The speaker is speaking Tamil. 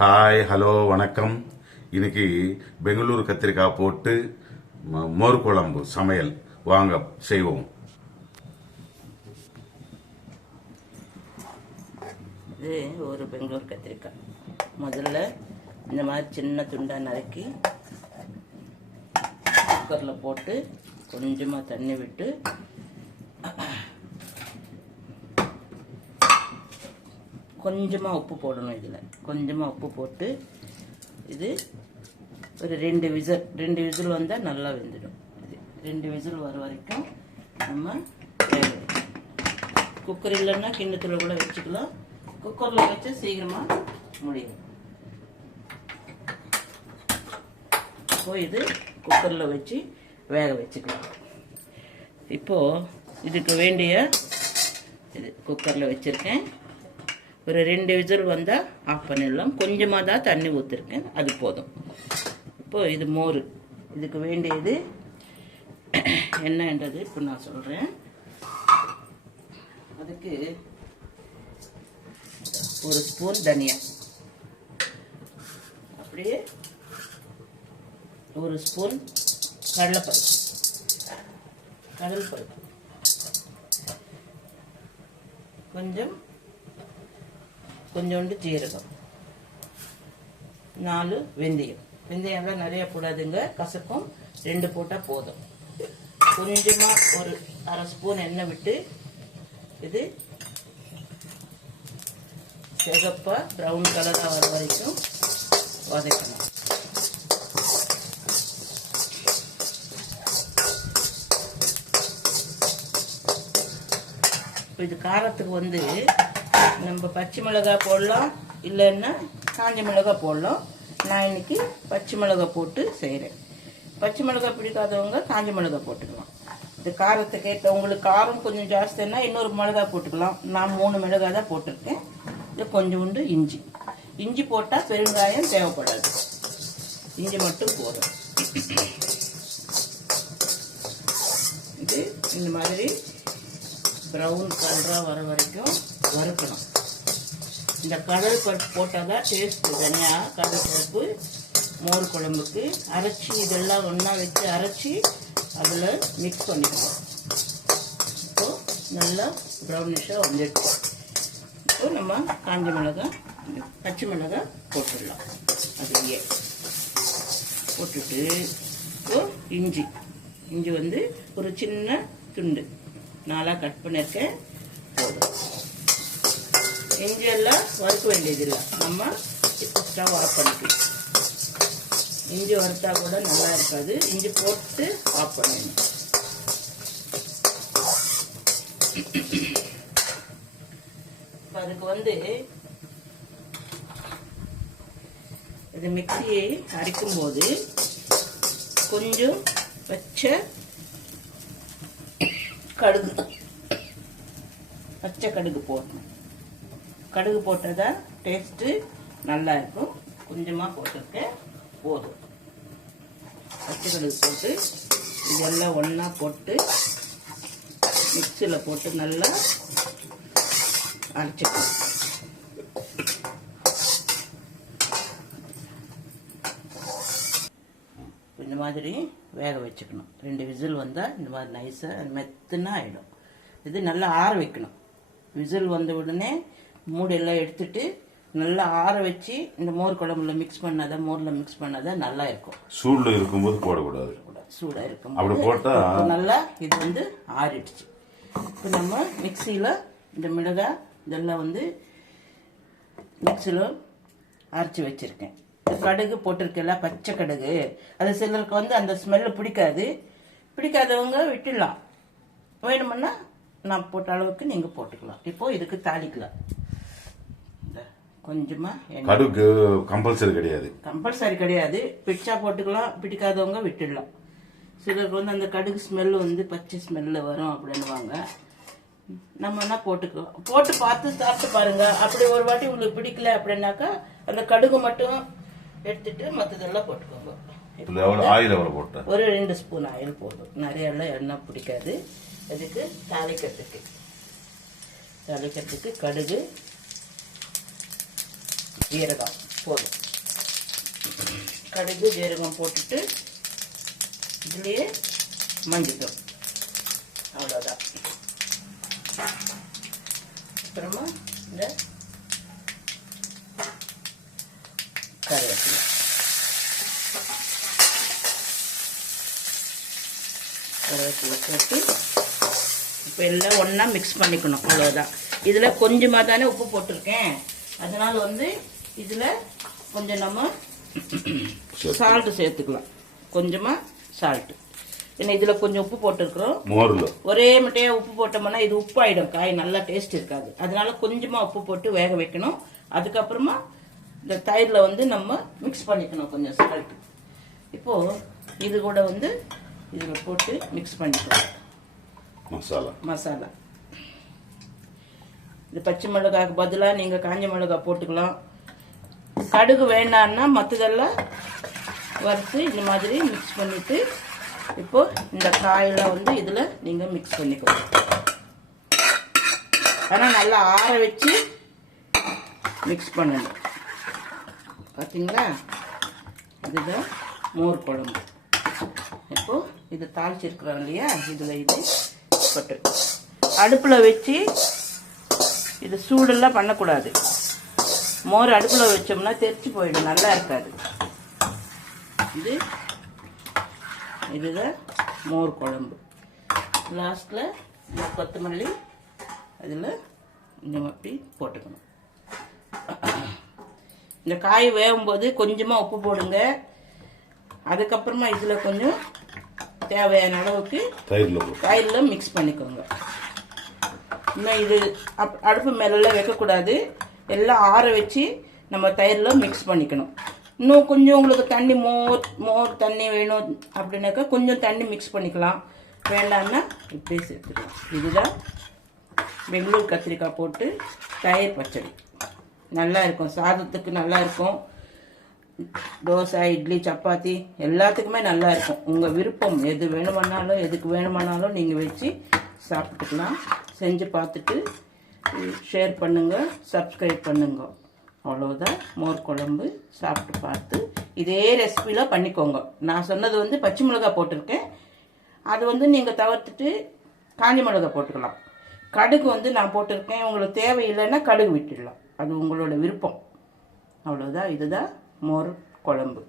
ஹாய் ஹலோ வணக்கம். இன்னைக்கு பெங்களூர் கத்திரிக்காய் போட்டு மோர் குழம்பு சமையல் வாங்க செய்வோம். இது ஒரு பெங்களூர் கத்திரிக்காய். முதல்ல இந்த மாதிரி சின்ன துண்டா நறுக்கி குக்கரில் போட்டு கொஞ்சமாக தண்ணி விட்டு கொஞ்சமாக உப்பு போடணும். இதில் கொஞ்சமாக உப்பு போட்டு இது ஒரு ரெண்டு விசில் வந்தால் நல்லா வெந்துடும். இது 2 விசில் வர வரைக்கும் நம்ம குக்கர் இல்லைன்னா கிண்ணத்தில் கூட வச்சுக்கலாம். குக்கரில் வச்சு சீக்கிரமாக முடியும். இப்போது இது குக்கரில் வச்சு வேக வச்சுக்கலாம். இப்போது இதுக்கு வேண்டிய இது குக்கரில் வச்சுருக்கேன். ஒரு 2 விசில் வந்தால் ஆஃப் பண்ணிடலாம். கொஞ்சமாக தான் தண்ணி ஊற்றிருக்கேன், அது போதும். இப்போது இது மோர். இதுக்கு வேண்டியது என்னன்றது இப்போ நான் சொல்கிறேன். அதுக்கு 1 ஸ்பூன் தனியா, அப்படியே 1 ஸ்பூன் கடலைப்பருப்பு, கொஞ்சோண்டு ஜீரகம், 4 வெந்தயம்லாம் நிறைய போடாதுங்க, கசக்கும். 2 போட்டால் போதும். கொஞ்சமாக ஒரு 1/2 ஸ்பூன் எண்ணெய் விட்டு இது சிகப்பாக ப்ரௌன் கலராக வர வரைக்கும் வதக்கணும். இப்போ இது காரத்துக்கு நம்ம பச்சை மிளகாய் போடலாம், இல்லைன்னா காஞ்ச மிளகாய் போடலாம். நான் இன்னைக்கு பச்சை மிளகாய் போட்டு செய்கிறேன். பச்சை மிளகாய் பிடிக்காதவங்க காஞ்ச மிளகாய் போட்டுக்கலாம். இது காரத்துக்கு ஏற்ற, உங்களுக்கு காரம் கொஞ்சம் ஜாஸ்தின்னா இன்னொரு மிளகாய் போட்டுக்கலாம். நான் 3 மிளகாய் தான் போட்டிருக்கேன். இது கொஞ்சோண்டு இஞ்சி போட்டால் பெருங்காயம் தேவைப்படாது, இஞ்சி மட்டும் போதும். இது இந்த மாதிரி ப்ரௌன் கலராக வர வரைக்கும் வறுக்கணும். இந்த கடல் பருப்பு போட்டால் தான் டேஸ்ட்டு. தனியாக கடல் பருப்பு மோர் குழம்புக்கு அரைச்சி இதெல்லாம் ஒன்றா வச்சு அரைச்சி அதில் மிக்ஸ் பண்ணிக்கணும். இப்போது நல்லா ப்ரௌனிஷாக வந்துடுச்சு. இப்போ நம்ம காஞ்ச மிளகாய், பச்சை மிளகாய் போட்டுடலாம். அதுலேயே போட்டுட்டு இப்போ இஞ்சி ஒரு சின்ன துண்டு 4 கட் பண்ணியிருக்கேன், போதும். இஞ்சியெல்லாம் வறுக்க வேண்டியதில்லை, நம்ம இப்போ ஸ்டவ் ஆஃப் பண்ணிக்கலாம். இஞ்சி வறுத்தா கூட நல்லா இருக்காது, இஞ்சி போட்டு ஆஃப் பண்ணிடணும். இப்போ அதுக்கு இது மிக்சியை அரைக்கும்போது கொஞ்சம் பச்சை கடுகு போடணும். கடுகு போட்டால் தான் டேஸ்ட்டு நல்லா இருக்கும். கொஞ்சமாக போட்டிருக்கேன், போதும். பச்சை கடுகு போட்டு இதெல்லாம் ஒன்றா போட்டு மிக்சியில் போட்டு நல்லா அரைச்சிக்கணும். இந்த மாதிரி வேக வச்சுக்கணும். 2 விசில் வந்தால் இந்த மாதிரி நைஸாக மெத்துனா ஆகிடும். இது நல்லா ஆற வைக்கணும். விசில் வந்த உடனே மூடையெல்லாம் எடுத்துட்டு நல்லா ஆற வச்சு இந்த மோர் குழம்புல மோரில் மிக்ஸ் பண்ணாதான் நல்லா இருக்கும். சூடில் இருக்கும்போது போடக்கூடாது. சூடாக இருக்கும் நல்லா இது ஆறிடுச்சு. இப்போ நம்ம மிக்சியில் இந்த மிளகாய் இதெல்லாம் மிக்சியில் அரைச்சி வச்சுருக்கேன். கடுகு போட்டிருக்கல, பச்சை கடுகு, அது சிலருக்கு அந்த ஸ்மெல்லு பிடிக்காதவங்க விட்டுடலாம். வேணுமுன்னா நான் போட்ட அளவுக்கு நீங்கள் போட்டுக்கலாம். இப்போ இதுக்கு தாளிக்கலாம். கொஞ்சமாக கடுகு கம்பல்சரி கிடையாது, பிடிச்சா போட்டுக்கலாம், பிடிக்காதவங்க விட்டுடலாம். சிலருக்கு அந்த கடுகு ஸ்மெல்லு பச்சை ஸ்மெல்லு வரும் அப்படின்னுவாங்க. நம்ம என்ன போட்டுக்கலாம், போட்டு பார்த்து சாப்பிட்டு பாருங்க. அப்படி ஒரு வாட்டி உங்களுக்கு பிடிக்கல அப்படின்னாக்கா அந்த கடுகு மட்டும் எடுத்துட்டு மற்றதெல்லாம் போட்டுக்கோங்க. ஒரு 2 ஸ்பூன் ஆயில் போதும், நிறைய எல்லாம் எண்ணெய் பிடிக்காது. அதுக்கு தாளிக்கிறதுக்கு கடுகு, ஜீரகம் போதும். கடுகு ஜீரகம் போட்டுட்டு இதுலேயே மஞ்சத்தூள், அவ்வளோதான். அப்புறமா இந்த கருவேப்பிலை, போட்டு இப்போ எல்லாம் ஒன்றா மிக்ஸ் பண்ணிக்கணும், அவ்வளோதான். இதில் கொஞ்சமாக தானே உப்பு போட்டிருக்கேன், அதனால் வந்து இதில் கொஞ்சம் நம்ம சால்ட்டு சேர்த்துக்கலாம், கொஞ்சமாக சால்ட்டு. ஏன்னா இதில் கொஞ்சம் உப்பு போட்டிருக்கிறோம், மோரில் ஒரே மட்டையாக உப்பு போட்டோம்னா இது உப்பு ஆகிடும், காய் நல்லா டேஸ்ட் இருக்காது. அதனால கொஞ்சமாக உப்பு போட்டு வேக வைக்கணும். அதுக்கப்புறமா இந்த தயிரில் வந்து நம்ம மிக்ஸ் பண்ணிக்கணும் கொஞ்சம் சால்ட்டு. இப்போது இது கூட வந்து இதில் போட்டு மிக்ஸ் பண்ணிக்கலாம் மசாலா. இது பச்சை மிளகாய்க்கு பதிலாக நீங்கள் காஞ்ச மிளகாய் போட்டுக்கலாம். கடுகு வேண்டான்னா மற்றதெல்லாம் வறுத்து இந்த மாதிரி மிக்ஸ் பண்ணிவிட்டு இப்போ இந்த காயெல்லாம் வந்து இதில் நீங்கள் மிக்ஸ் பண்ணிக்கலாம். ஆனால் நல்லா ஆற வச்சு மிக்ஸ் பண்ணணும். பார்த்தீங்களா, இதுதான் மோர் குழம்பு. இப்போ இது தாளிச்சிருக்கிறோம் இல்லையா, இதில் இது போட்டு அடுப்பில் வச்சு இது சூடெல்லாம் பண்ணக்கூடாது. மோர் அடுப்பில் வச்சோம்னா தெரிச்சு போயிடும், நல்லா இருக்காது. இதுதான் மோர் குழம்பு. லாஸ்ட்டில் கொத்தமல்லி அதில் கொஞ்சம் அப்படி போட்டுக்கணும். இந்த காய் வேகும்போது கொஞ்சமாக உப்பு போடுங்க. அதுக்கப்புறமா இதில் கொஞ்சம் தேவையான அளவுக்கு தயிரில் மிக்ஸ் பண்ணிக்கோங்க. இன்னும் இது அடுப்பு மேலெல்லாம் வைக்கக்கூடாது, எல்லாம் ஆற வச்சு நம்ம தயிரில் மிக்ஸ் பண்ணிக்கணும். இன்னும் கொஞ்சம் உங்களுக்கு தண்ணி மோர் தண்ணி வேணும் அப்படின்னாக்கா கொஞ்சம் தண்ணி மிக்ஸ் பண்ணிக்கலாம், வேண்டாம்னா இப்படியே சேர்த்துக்கலாம். இதுதான் பெங்களூர் கத்திரிக்காய் போட்டு தயிர் பச்சடி. நல்லா இருக்கும், சாதத்துக்கு நல்லா இருக்கும், தோசை இட்லி சப்பாத்தி எல்லாத்துக்குமே நல்லா இருக்கும். உங்கள் விருப்பம், எது வேணுமானாலும் எதுக்கு வேணுமானாலும் நீங்கள் வச்சு சாப்பிட்டுக்கலாம். செஞ்சு பார்த்துட்டு ஷேர் பண்ணுங்கள், சப்ஸ்கிரைப் பண்ணுங்க. அவ்வளோதான் மோர் குழம்பு. சாப்பிட்டு பார்த்து இதே ரெசிபியில் பண்ணிக்கோங்க. நான் சொன்னது வந்து பச்சை மிளகாய் போட்டிருக்கேன், அது வந்து நீங்கள் தவிர்த்துட்டு காஞ்ச மிளகாய் போட்டுக்கலாம். கடுகு வந்து நான் போட்டிருக்கேன், உங்களுக்கு தேவையில்லைன்னா கடுகு விட்டுடலாம், அது உங்களோட விருப்பம். அவ்வளோதான். இதுதான் மோர் குழம்பு.